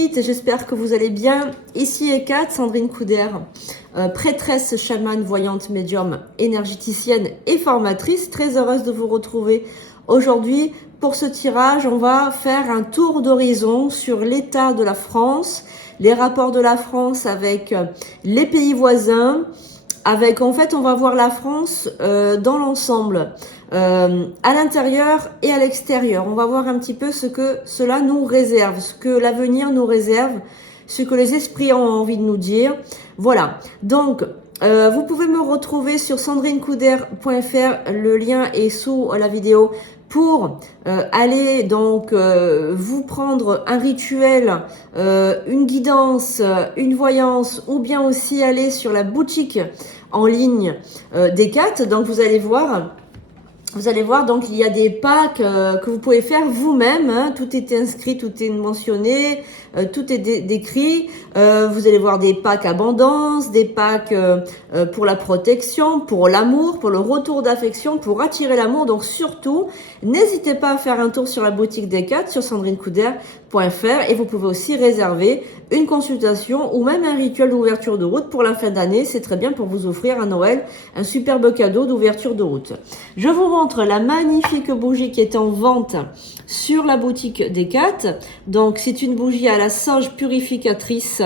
suite, j'espère que vous allez bien. Ici Ekat, Sandrine Couder, prêtresse, chamane, voyante, médium, énergéticienne et formatrice. Très heureuse de vous retrouver aujourd'hui. Pour ce tirage, on va faire un tour d'horizon sur l'état de la France, les rapports de la France avec les pays voisins. En fait, on va voir la France dans l'ensemble, à l'intérieur et à l'extérieur. On va voir un petit peu ce que cela nous réserve, ce que l'avenir nous réserve, ce que les esprits ont envie de nous dire. Voilà. Donc, vous pouvez me retrouver sur sandrinecouder.fr. Le lien est sous la vidéo pour aller donc vous prendre un rituel, une guidance, une voyance, ou bien aussi aller sur la boutique en ligne d'Ekat. Donc vous allez voir, donc il y a des packs que vous pouvez faire vous-même, hein. Tout est inscrit, tout est mentionné, tout est décrit. Vous allez voir des packs abondance, des packs pour la protection, pour l'amour, pour le retour d'affection, pour attirer l'amour. Donc surtout, n'hésitez pas à faire un tour sur la boutique d'Ekat, sur sandrinecouder.fr, et vous pouvez aussi réserver une consultation ou même un rituel d'ouverture de route pour la fin d'année. C'est très bien pour vous offrir à Noël un superbe cadeau d'ouverture de route. Je vous montre la magnifique bougie qui est en vente sur la boutique d'Ekat. Donc c'est une bougie à la sage purificatrice,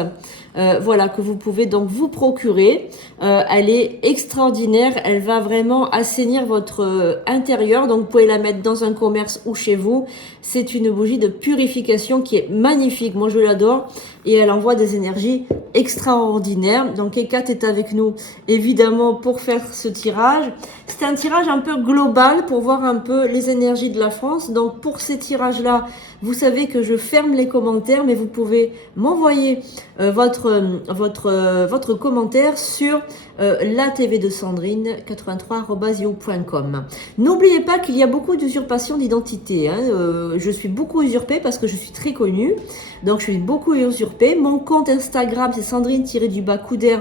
voilà, que vous pouvez donc vous procurer. Elle est extraordinaire, elle va vraiment assainir votre intérieur. Donc vous pouvez la mettre dans un commerce ou chez vous. C'est une bougie de purification qui est magnifique, moi je l'adore, et elle envoie des énergies extraordinaires. Donc Ekat est avec nous évidemment pour faire ce tirage. C'est un tirage un peu global pour voir un peu les énergies de la France. Donc pour ces tirages là, vous savez que je ferme les commentaires, mais vous pouvez m'envoyer votre commentaire sur la TV de Sandrine 83@yahoo.com. N'oubliez pas qu'il y a beaucoup d'usurpation d'identité, hein. Je suis beaucoup usurpée parce que je suis très connue, donc je suis beaucoup usurpée. Mon compte Instagram, c'est Sandrine-Couder,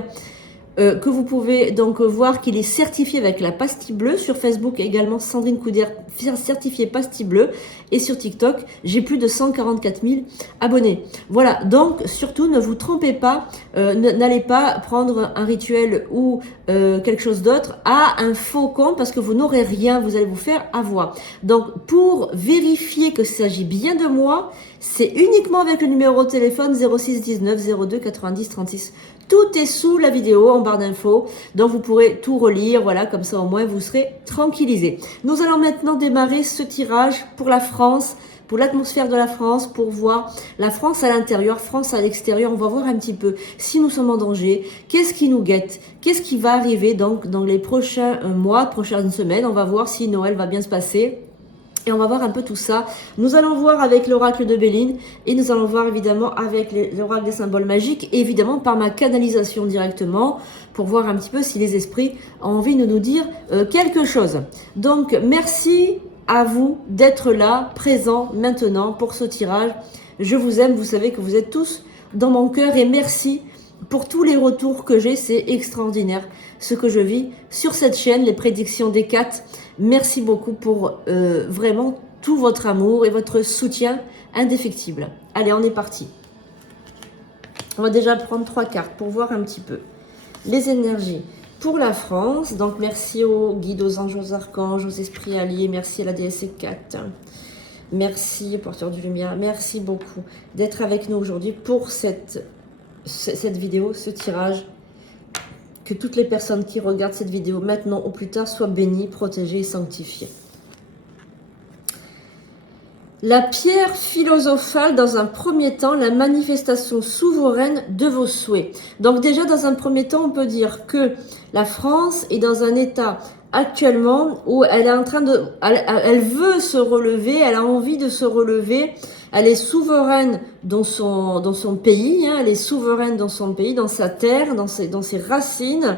que vous pouvez donc voir qu'il est certifié avec la pastille bleue. Sur Facebook également, Sandrine Couder certifié pastille bleue, et sur TikTok j'ai plus de 144 000 abonnés. Voilà, donc surtout ne vous trompez pas, n'allez pas prendre un rituel ou quelque chose d'autre à un faux compte, parce que vous n'aurez rien, vous allez vous faire avoir. Donc pour vérifier que ça s'agit bien de moi, c'est uniquement avec le numéro de téléphone 06 19 02 90 36. Tout est sous la vidéo en barre d'infos, donc vous pourrez tout relire, voilà, comme ça au moins vous serez tranquillisés. Nous allons maintenant démarrer ce tirage pour la France, pour l'atmosphère de la France, pour voir la France à l'intérieur, France à l'extérieur. On va voir un petit peu si nous sommes en danger, qu'est-ce qui nous guette, qu'est-ce qui va arriver donc dans les prochains mois, prochaines semaines. On va voir si Noël va bien se passer. Et on va voir un peu tout ça. Nous allons voir avec l'oracle de Béline, et nous allons voir évidemment avec l'oracle des symboles magiques, et évidemment par ma canalisation directement, pour voir un petit peu si les esprits ont envie de nous dire quelque chose. Donc merci à vous d'être là, présents maintenant pour ce tirage. Je vous aime, vous savez que vous êtes tous dans mon cœur, et merci pour tous les retours que j'ai. C'est extraordinaire ce que je vis sur cette chaîne, les prédictions d'Ekat. Merci beaucoup pour vraiment tout votre amour et votre soutien indéfectible. Allez, on est parti. On va déjà prendre 3 cartes pour voir un petit peu les énergies pour la France. Donc merci aux guides, aux anges, aux archanges, aux esprits alliés. Merci à la déesse Ekat. Merci aux porteurs du lumière. Merci beaucoup d'être avec nous aujourd'hui pour cette vidéo, ce tirage. Que toutes les personnes qui regardent cette vidéo maintenant ou plus tard soient bénies, protégées et sanctifiées. La pierre philosophale, dans un premier temps, la manifestation souveraine de vos souhaits. Donc déjà, dans un premier temps, on peut dire que la France est dans un état actuellement où elle est en train de... Elle veut se relever, elle a envie de se relever. Elle est souveraine dans son pays, hein, elle est souveraine dans son pays, dans sa terre, dans ses racines.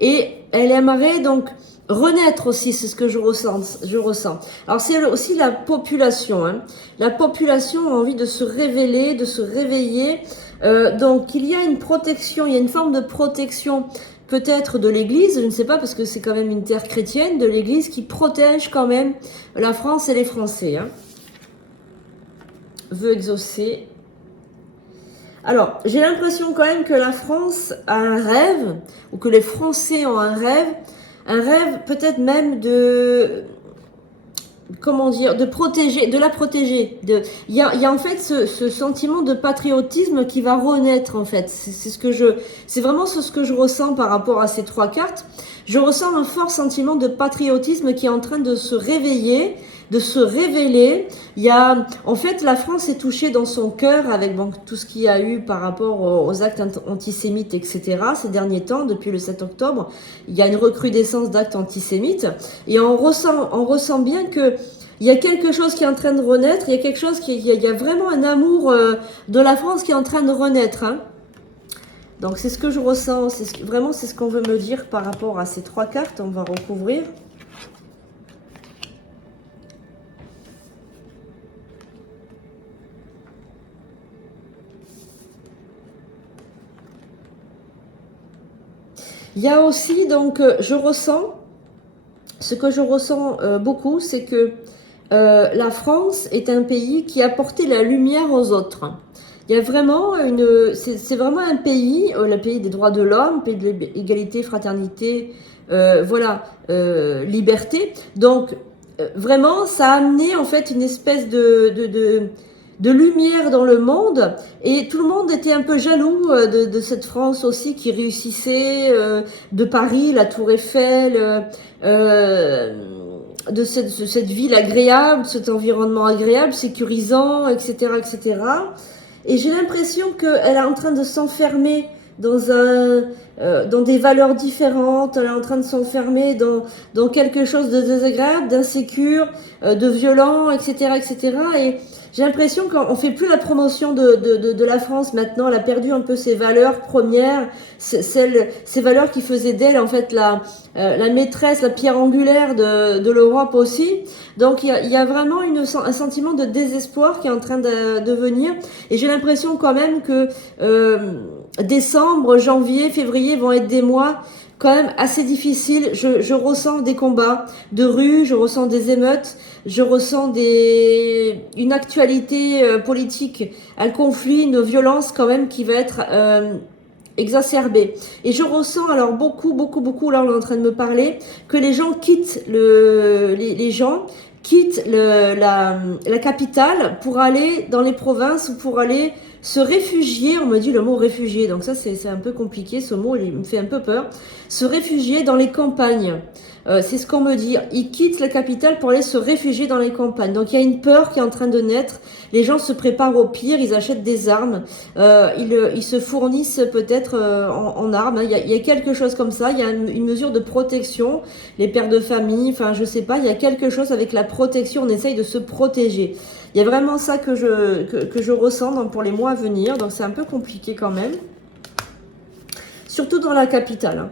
Et elle aimerait donc renaître aussi, c'est ce que je ressens. Alors c'est aussi la population, hein. La population a envie de se révéler, de se réveiller. Donc il y a une protection, il y a une forme de protection peut-être de l'Église, je ne sais pas, parce que c'est quand même une terre chrétienne, de l'Église qui protège quand même la France et les Français, hein. Veut exaucer. Alors, j'ai l'impression quand même que la France a un rêve, ou que les Français ont un rêve peut-être même de, comment dire, de protéger, de la protéger. Il y a en fait ce sentiment de patriotisme qui va renaître en fait. C'est vraiment ce que je ressens par rapport à ces trois cartes. Je ressens un fort sentiment de patriotisme qui est en train de se réveiller, de se révéler. Il y a, en fait, la France est touchée dans son cœur avec bon, tout ce qu'il y a eu par rapport aux actes antisémites, etc. Ces derniers temps, depuis le 7 octobre, il y a une recrudescence d'actes antisémites et on ressent bien que il y a quelque chose qui est en train de renaître. Il y a quelque chose il y a vraiment un amour de la France qui est en train de renaître. Hein. Donc c'est ce que je ressens. Vraiment, c'est ce qu'on veut me dire par rapport à ces trois cartes. On va recouvrir. Il y a aussi, donc, ce que je ressens beaucoup, c'est que la France est un pays qui a porté la lumière aux autres. Il y a vraiment c'est vraiment un pays, le pays des droits de l'homme, pays de l'égalité, fraternité, voilà, liberté. Donc, vraiment, ça a amené en fait une espèce de lumière dans le monde et tout le monde était un peu jaloux de cette France aussi qui réussissait, de Paris, la Tour Eiffel, de cette ville agréable, cet environnement agréable, sécurisant, etc., etc. Et j'ai l'impression qu'elle est en train de s'enfermer dans des valeurs différentes, elle est en train de s'enfermer dans quelque chose de désagréable, d'insécure, de violent, etc., etc. Et j'ai l'impression qu'on fait plus la promotion de la France maintenant. Elle a perdu un peu ses valeurs premières, ces valeurs qui faisaient d'elle en fait la maîtresse, la pierre angulaire de l'Europe aussi. Donc il y a vraiment un sentiment de désespoir qui est en train de venir. Et j'ai l'impression quand même que décembre, janvier, février vont être des mois quand même assez difficiles. Je ressens des combats de rue, je ressens des émeutes, je ressens une actualité politique, un conflit, une violence quand même qui va être exacerbée. Et je ressens alors beaucoup, là on est en train de me parler, que les gens quittent les gens quittent la capitale pour aller dans les provinces ou pour aller se réfugier, on me dit le mot réfugié, donc ça c'est un peu compliqué, ce mot il me fait un peu peur, se réfugier dans les campagnes. C'est ce qu'on me dit, ils quittent la capitale pour aller se réfugier dans les campagnes. Donc il y a une peur qui est en train de naître, les gens se préparent au pire, ils achètent des armes, ils se fournissent peut-être en armes, hein. Il y a quelque chose comme ça, il y a une mesure de protection, les pères de famille, enfin je sais pas, il y a quelque chose avec la protection, on essaye de se protéger. Il y a vraiment ça que je ressens pour les mois à venir, donc c'est un peu compliqué quand même. Surtout dans la capitale. Hein.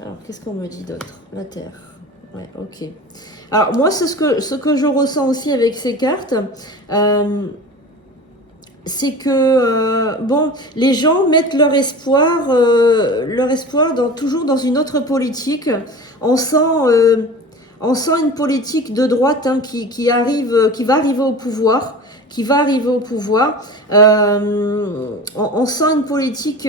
Alors, qu'est-ce qu'on me dit d'autre? La Terre. Ouais, ok. Alors, moi, c'est ce que je ressens aussi avec ces cartes. C'est que, bon, les gens mettent leur espoir toujours dans une autre politique. On sent une politique de droite hein, qui va arriver au pouvoir. On sent une politique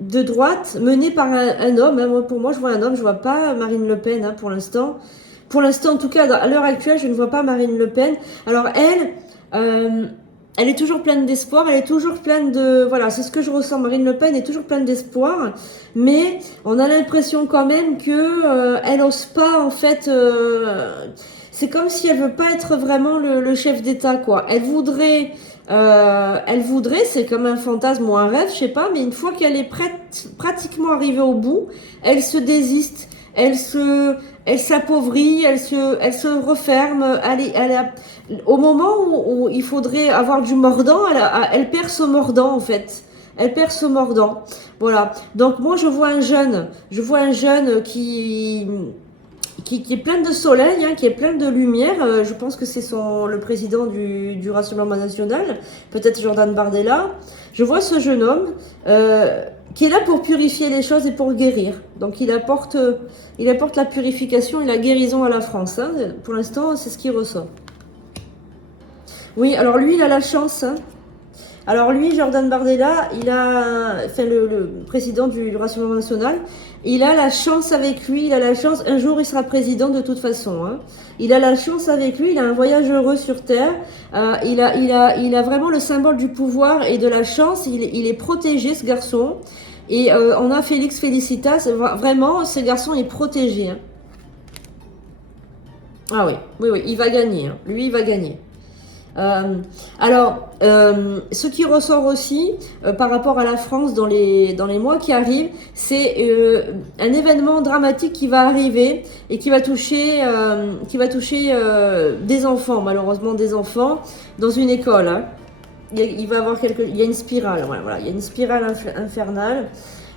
de droite menée par un homme. Hein. Pour moi, je vois un homme, je vois pas Marine Le Pen hein, pour l'instant. Pour l'instant, en tout cas, à l'heure actuelle, je ne vois pas Marine Le Pen. Alors elle est toujours pleine d'espoir, elle est toujours pleine de... Voilà, c'est ce que je ressens. Marine Le Pen est toujours pleine d'espoir, mais on a l'impression quand même que elle n'ose pas, en fait... c'est comme si elle veut pas être vraiment le chef d'État, quoi. Elle voudrait, c'est comme un fantasme ou un rêve, je sais pas, mais une fois qu'elle est pratiquement arrivée au bout, elle se désiste, elle s'appauvrit, elle se referme, au moment où il faudrait avoir du mordant, elle perd ce mordant en fait. Elle perd ce mordant. Voilà. Donc moi je vois un jeune qui est plein de soleil, hein, qui est plein de lumière. Je pense que c'est le président du Rassemblement National, peut-être Jordan Bardella. Je vois ce jeune homme qui est là pour purifier les choses et pour guérir. Donc il apporte la purification et la guérison à la France. Hein. Pour l'instant, c'est ce qui ressort. Oui, alors lui, il a la chance. Hein. Alors lui, Jordan Bardella, il a, enfin le président du Rassemblement National, il a la chance avec lui, il a la chance, un jour il sera président de toute façon. Hein. Il a la chance avec lui, il a un voyage heureux sur Terre, il a vraiment le symbole du pouvoir et de la chance, il est protégé ce garçon. Et on a Félix Felicitas, vraiment ce garçon est protégé. Hein. Ah oui, oui, oui, il va gagner, hein. Lui il va gagner. Alors, ce qui ressort aussi par rapport à la France dans les mois qui arrivent, c'est un événement dramatique qui va arriver et qui va toucher des enfants, malheureusement des enfants, dans une école. Hein. Il va y avoir il y a une spirale, voilà, il y a une spirale infernale.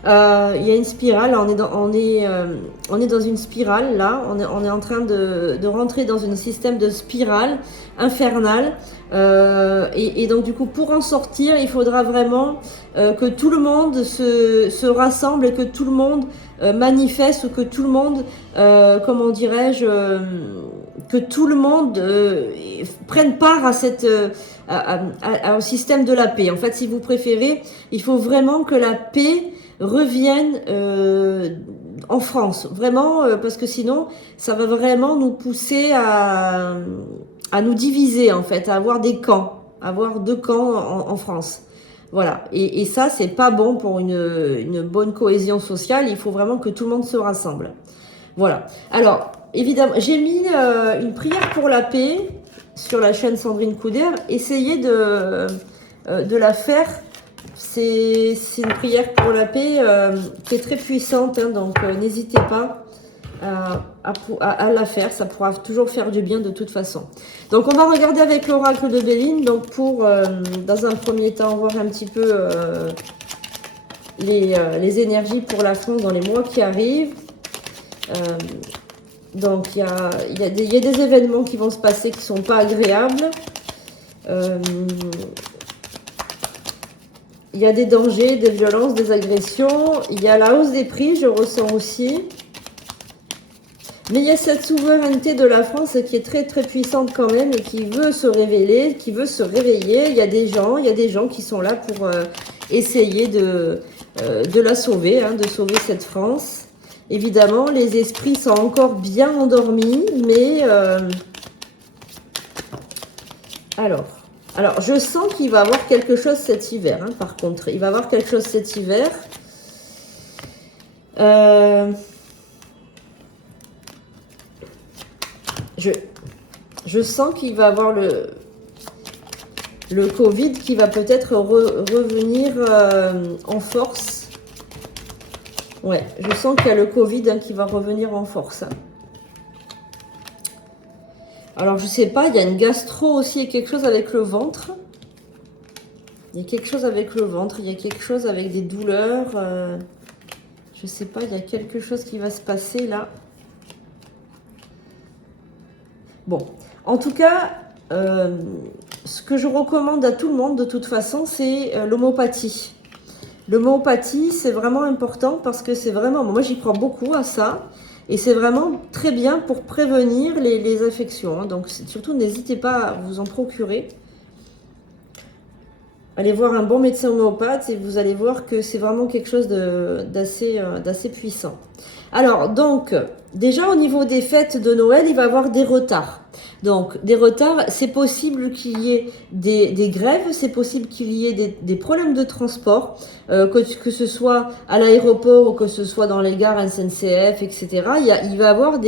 Il y a une spirale, on est dans une spirale là, on est en train de rentrer dans un système de spirale infernale et donc du coup pour en sortir il faudra vraiment que tout le monde se rassemble et que tout le monde manifeste, que tout le monde, comment dirais-je, que tout le monde prenne part à cette au système de la paix. En fait, si vous préférez, il faut vraiment que la paix revienne en France, vraiment, parce que sinon, ça va vraiment nous pousser à nous diviser, en fait, à avoir des camps, avoir deux camps en France. Voilà, et ça, c'est pas bon pour une bonne cohésion sociale, il faut vraiment que tout le monde se rassemble. Voilà, alors, évidemment, j'ai mis une prière pour la paix sur la chaîne Sandrine Couder, essayez de la faire. C'est une prière pour la paix qui est très puissante, hein, donc n'hésitez pas à la faire, ça pourra toujours faire du bien de toute façon. Donc on va regarder avec l'oracle de Béline, donc pour dans un premier temps voir un petit peu les énergies pour la France dans les mois qui arrivent. Donc il y a des événements qui vont se passer qui ne sont pas agréables. Il y a des dangers, des violences, des agressions. Il y a la hausse des prix, je ressens aussi. Mais il y a cette souveraineté de la France qui est très très puissante quand même et qui veut se révéler, qui veut se réveiller. Il y a des gens qui sont là pour essayer de la sauver, hein, de sauver cette France. Évidemment, les esprits sont encore bien endormis, mais alors, je sens qu'il va y avoir quelque chose cet hiver, hein, par contre. Il va y avoir quelque chose cet hiver. Je sens qu'il va y avoir le Covid qui va peut-être revenir en force. Ouais, je sens qu'il y a le Covid qui va revenir en force. Hein. Alors, je sais pas, il y a une gastro aussi, il y a quelque chose avec le ventre. Il y a quelque chose avec le ventre, il y a quelque chose avec des douleurs. Je sais pas, il y a quelque chose qui va se passer là. Bon, en tout cas, ce que je recommande à tout le monde de toute façon, c'est l'homéopathie. L'homéopathie, c'est vraiment important parce que c'est vraiment... Moi, j'y crois beaucoup à ça. Et c'est vraiment très bien pour prévenir les infections. Hein. Donc, surtout, n'hésitez pas à vous en procurer. Allez voir un bon médecin homéopathe et vous allez voir que c'est vraiment quelque chose d'assez puissant. Alors, donc, déjà au niveau des fêtes de Noël, il va y avoir des retards. Donc, des retards, c'est possible qu'il y ait des grèves, c'est possible qu'il y ait des problèmes de transport, que ce soit à l'aéroport ou que ce soit dans les gares SNCF, etc. Il va y avoir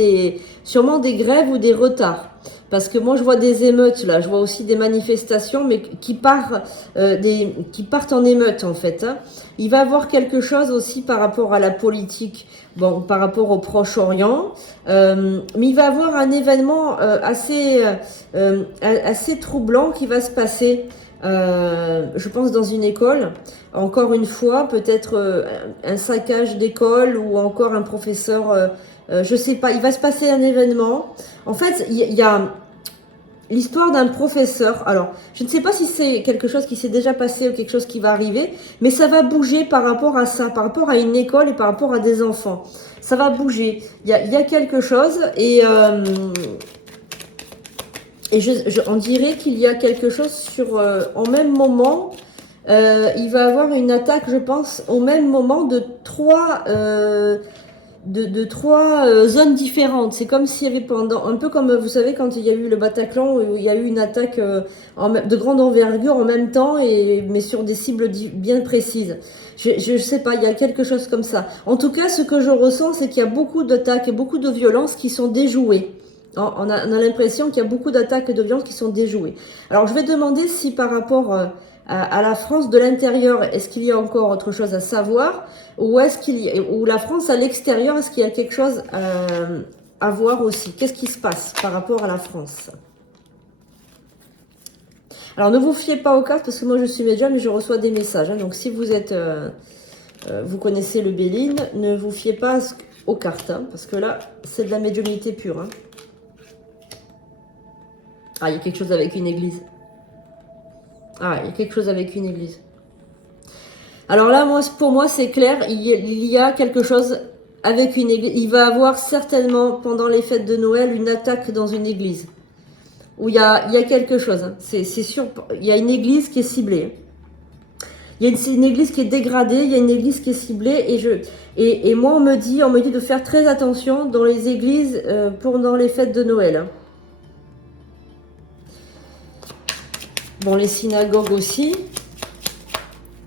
sûrement des grèves ou des retards. Parce que moi, je vois des émeutes, là. Je vois aussi des manifestations, mais qui partent en émeute, en fait. Hein. Il va y avoir quelque chose aussi par rapport à la politique, bon, par rapport au Proche-Orient. Mais il va y avoir un événement assez troublant qui va se passer, je pense, dans une école. Encore une fois, peut-être un saccage d'école ou encore un professeur... je sais pas, il va se passer un événement. En fait, il y a l'histoire d'un professeur. Alors, je ne sais pas si c'est quelque chose qui s'est déjà passé ou quelque chose qui va arriver, mais ça va bouger par rapport à ça, par rapport à une école et par rapport à des enfants. Ça va bouger. Il y a quelque chose et on dirait qu'il y a quelque chose sur... en même moment, il va y avoir une attaque, je pense, au même moment de trois... trois zones différentes. C'est comme s'il y avait pendant, un peu comme vous savez quand il y a eu le Bataclan où il y a eu une attaque de grande envergure en même temps, mais sur des cibles bien précises. Je sais pas, il y a quelque chose comme ça. En tout cas, ce que je ressens, c'est qu'il y a beaucoup d'attaques et beaucoup de violences qui sont déjouées. On a l'impression qu'il y a beaucoup d'attaques et de violences qui sont déjouées. Alors je vais demander si par rapport à la France de l'intérieur, est-ce qu'il y a encore autre chose à savoir, ou est-ce qu'il y a, ou la France à l'extérieur, est-ce qu'il y a quelque chose à voir aussi? Qu'est-ce qui se passe par rapport à la France? Alors ne vous fiez pas aux cartes parce que moi je suis médium mais je reçois des messages. Hein, donc si vous êtes, vous connaissez le Béline, ne vous fiez pas aux cartes hein, parce que là c'est de la médiumnité pure. Hein. Ah, il y a quelque chose avec une église. Ah, il y a quelque chose avec une église. Alors là, pour moi, c'est clair, il y a quelque chose avec une église. Il va y avoir certainement, pendant les fêtes de Noël, une attaque dans une église. Où il y a quelque chose. Hein. C'est sûr, il y a une église qui est ciblée. Il y a une église qui est dégradée, il y a une église qui est ciblée. Et moi, on me dit de faire très attention dans les églises pendant les fêtes de Noël. Hein. Bon, les synagogues aussi.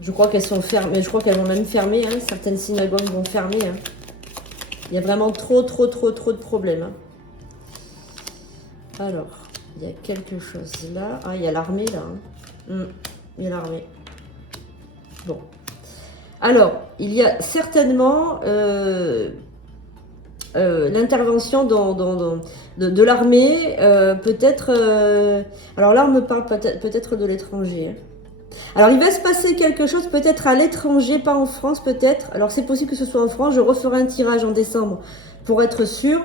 Je crois qu'elles sont fermées. Je crois qu'elles vont même fermer. Hein. Certaines synagogues vont fermer. Hein. Il y a vraiment trop de problèmes. Hein. Alors, il y a quelque chose là. Ah, il y a l'armée là. Hein. Il y a l'armée. Bon. Alors, il y a certainement l'intervention de l'armée, peut-être... alors là, on me parle peut-être de l'étranger. Hein. Alors, il va se passer quelque chose peut-être à l'étranger, pas en France peut-être. Alors, c'est possible que ce soit en France. Je referai un tirage en décembre pour être sûr.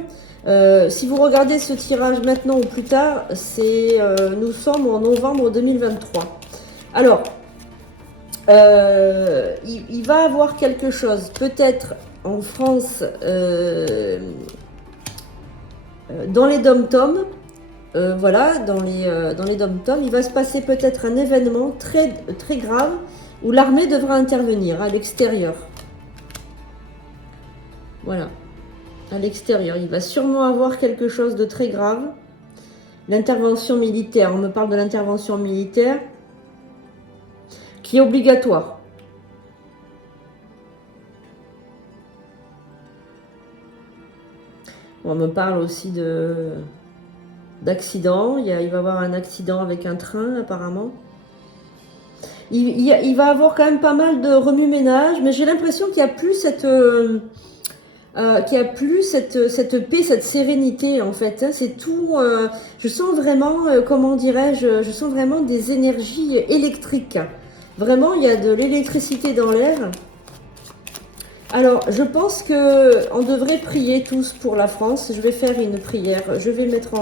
Si vous regardez ce tirage maintenant ou plus tard, nous sommes en novembre 2023. Alors, il va avoir quelque chose peut-être en France dans les dom-toms. Voilà, dans les dom-toms, il va se passer peut-être un événement très grave où l'armée devra intervenir à l'extérieur. Voilà, à l'extérieur. Il va sûrement avoir quelque chose de très grave. L'intervention militaire, on me parle de l'intervention militaire qui est obligatoire. On me parle aussi d'accident. Il va y avoir un accident avec un train apparemment. Il va avoir quand même pas mal de remue-ménage, mais j'ai l'impression qu'il n'y a plus cette paix, cette sérénité en fait. Hein. C'est tout. Je sens vraiment, comment dirais-je, je sens vraiment des énergies électriques. Vraiment, il y a de l'électricité dans l'air. Alors, je pense qu'on devrait prier tous pour la France. Je vais faire une prière. Je vais mettre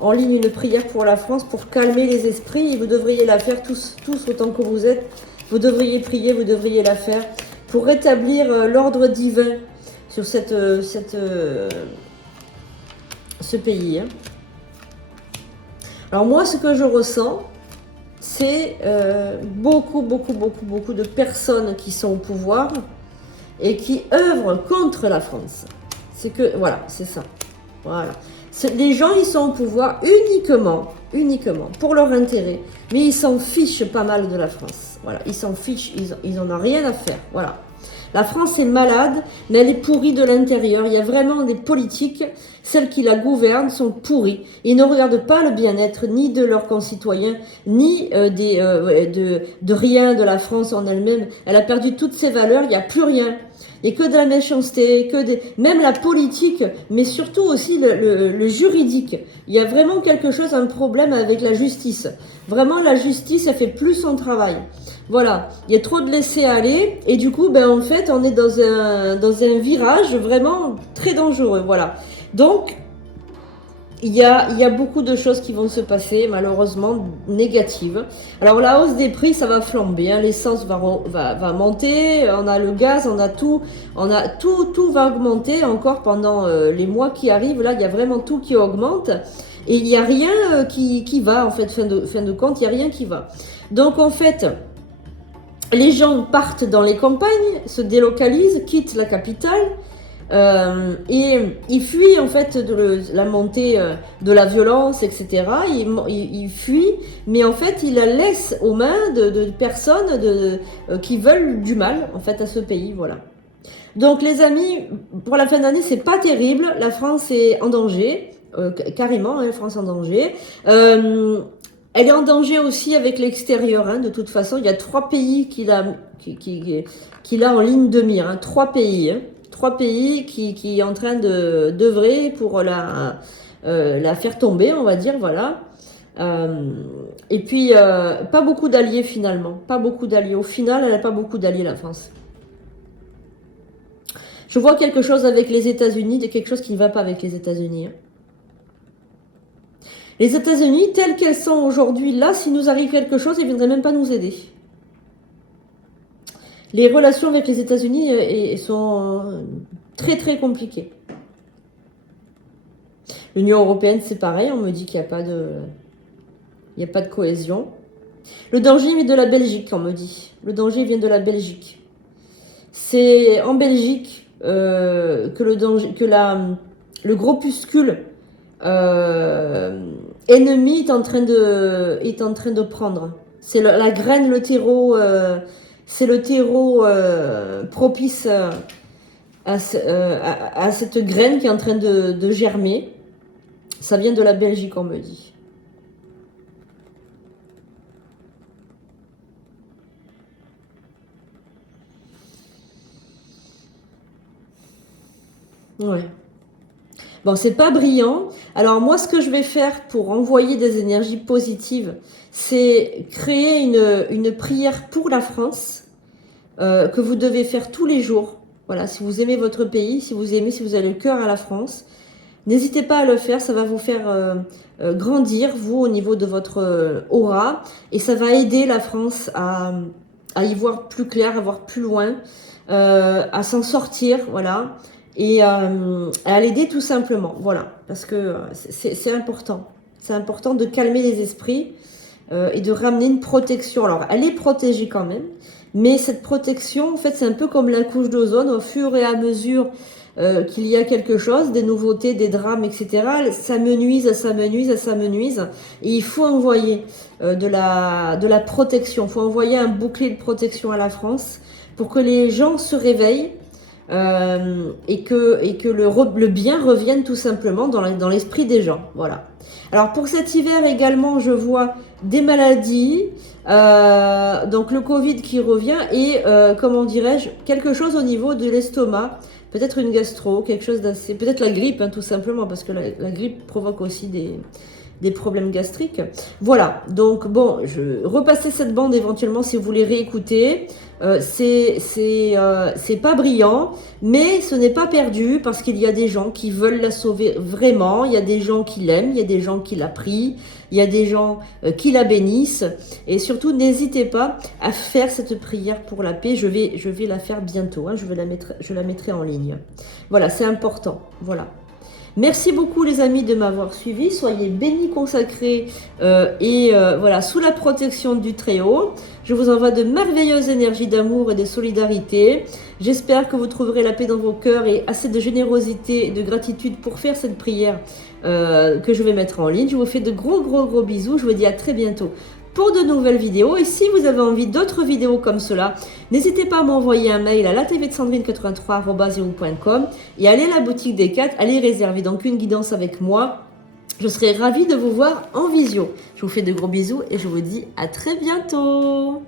en ligne une prière pour la France pour calmer les esprits. Et vous devriez la faire tous autant que vous êtes. Vous devriez prier, vous devriez la faire pour rétablir l'ordre divin sur ce pays. Hein. Alors moi, ce que je ressens, c'est beaucoup de personnes qui sont au pouvoir et qui œuvrent contre la France. C'est que, voilà, c'est ça. Voilà. Les gens, ils sont au pouvoir uniquement pour leur intérêt, mais ils s'en fichent pas mal de la France. Voilà, ils s'en fichent, ils en ont rien à faire. Voilà. La France est malade, mais elle est pourrie de l'intérieur. Il y a vraiment des politiques, celles qui la gouvernent sont pourries. Ils ne regardent pas le bien-être ni de leurs concitoyens, ni de rien de la France en elle-même. Elle a perdu toutes ses valeurs, il n'y a plus rien. Et que de la méchanceté, même la politique, mais surtout aussi le juridique. Il y a vraiment quelque chose, un problème avec la justice. Vraiment, la justice, elle fait plus son travail. Voilà, il y a trop de laisser aller et du coup, en fait, on est dans un virage vraiment très dangereux. Voilà. Donc, il y a beaucoup de choses qui vont se passer, malheureusement, négatives. Alors, la hausse des prix, ça va flamber, hein. L'essence va monter, on a le gaz, tout va augmenter encore pendant les mois qui arrivent. Là, il y a vraiment tout qui augmente. Et il n'y a rien qui va, en fait, fin de compte, il n'y a rien qui va. Donc, en fait, les gens partent dans les campagnes, se délocalisent, quittent la capitale. Et il fuit en fait la montée de la violence, etc. Il fuit, mais en fait il la laisse aux mains de personnes qui veulent du mal en fait à ce pays, voilà. Donc les amis, pour la fin d'année c'est pas terrible, la France est en danger, carrément, hein, la France est en danger. Elle est en danger aussi avec l'extérieur, hein, de toute façon il y a 3 pays qu'il a en ligne de mire, hein, 3 pays. Hein. 3 pays qui est en train d'œuvrer pour la faire tomber, on va dire, voilà. Et puis, pas beaucoup d'alliés finalement, pas beaucoup d'alliés. Au final, elle n'a pas beaucoup d'alliés, la France. Je vois quelque chose avec les États-Unis, quelque chose qui ne va pas avec les États-Unis. Hein. Les États-Unis, telles qu'elles sont aujourd'hui, là, s'il nous arrive quelque chose, ils ne viendraient même pas nous aider. Les relations avec les États-Unis sont très très compliquées. L'Union européenne, c'est pareil, on me dit qu'il n'y a pas de cohésion. Le danger vient de la Belgique, on me dit. Le danger vient de la Belgique. C'est en Belgique que le groupuscule ennemi est en train de prendre. C'est la graine, le terreau. C'est le terreau propice à cette graine qui est en train de germer. Ça vient de la Belgique, on me dit. Ouais. Bon, c'est pas brillant. Alors moi, ce que je vais faire pour envoyer des énergies positives, c'est créer une prière pour la France que vous devez faire tous les jours. Voilà, si vous aimez votre pays, si vous avez le cœur à la France, n'hésitez pas à le faire, ça va vous faire grandir, vous, au niveau de votre aura, et ça va aider la France à y voir plus clair, à voir plus loin, à s'en sortir, voilà, et à l'aider tout simplement, voilà, parce que c'est important. C'est important de calmer les esprits et de ramener une protection. Alors, elle est protégée quand même, mais cette protection, en fait, c'est un peu comme la couche d'ozone. Au fur et à mesure qu'il y a quelque chose, des nouveautés, des drames, etc., ça me nuise. Et il faut envoyer de la protection. Il faut envoyer un bouclier de protection à la France pour que les gens se réveillent et que le bien revienne tout simplement dans l'esprit des gens. Voilà. Alors pour cet hiver également, je vois des maladies, donc le Covid qui revient et comment dirais-je, quelque chose au niveau de l'estomac, peut-être une gastro, quelque chose d'assez, peut-être la grippe, hein, tout simplement, parce que la grippe provoque aussi des problèmes gastriques. Voilà, donc bon, je repassez cette bande éventuellement si vous voulez réécouter. C'est pas brillant, mais ce n'est pas perdu parce qu'il y a des gens qui veulent la sauver vraiment, il y a des gens qui l'aiment, il y a des gens qui la prient, il y a des gens qui la bénissent, et surtout n'hésitez pas à faire cette prière pour la paix. Je vais la faire bientôt, hein, je la mettrai en ligne. Voilà, c'est important, voilà. Merci beaucoup les amis de m'avoir suivi, soyez bénis, consacrés voilà, sous la protection du Très-Haut. Je vous envoie de merveilleuses énergies d'amour et de solidarité. J'espère que vous trouverez la paix dans vos cœurs et assez de générosité et de gratitude pour faire cette prière que je vais mettre en ligne. Je vous fais de gros bisous, je vous dis à très bientôt pour de nouvelles vidéos. Et si vous avez envie d'autres vidéos comme cela, n'hésitez pas à m'envoyer un mail à latvdesandrine83@yahoo.com et allez à la boutique des 4, allez réserver donc une guidance avec moi. Je serai ravie de vous voir en visio. Je vous fais de gros bisous et je vous dis à très bientôt.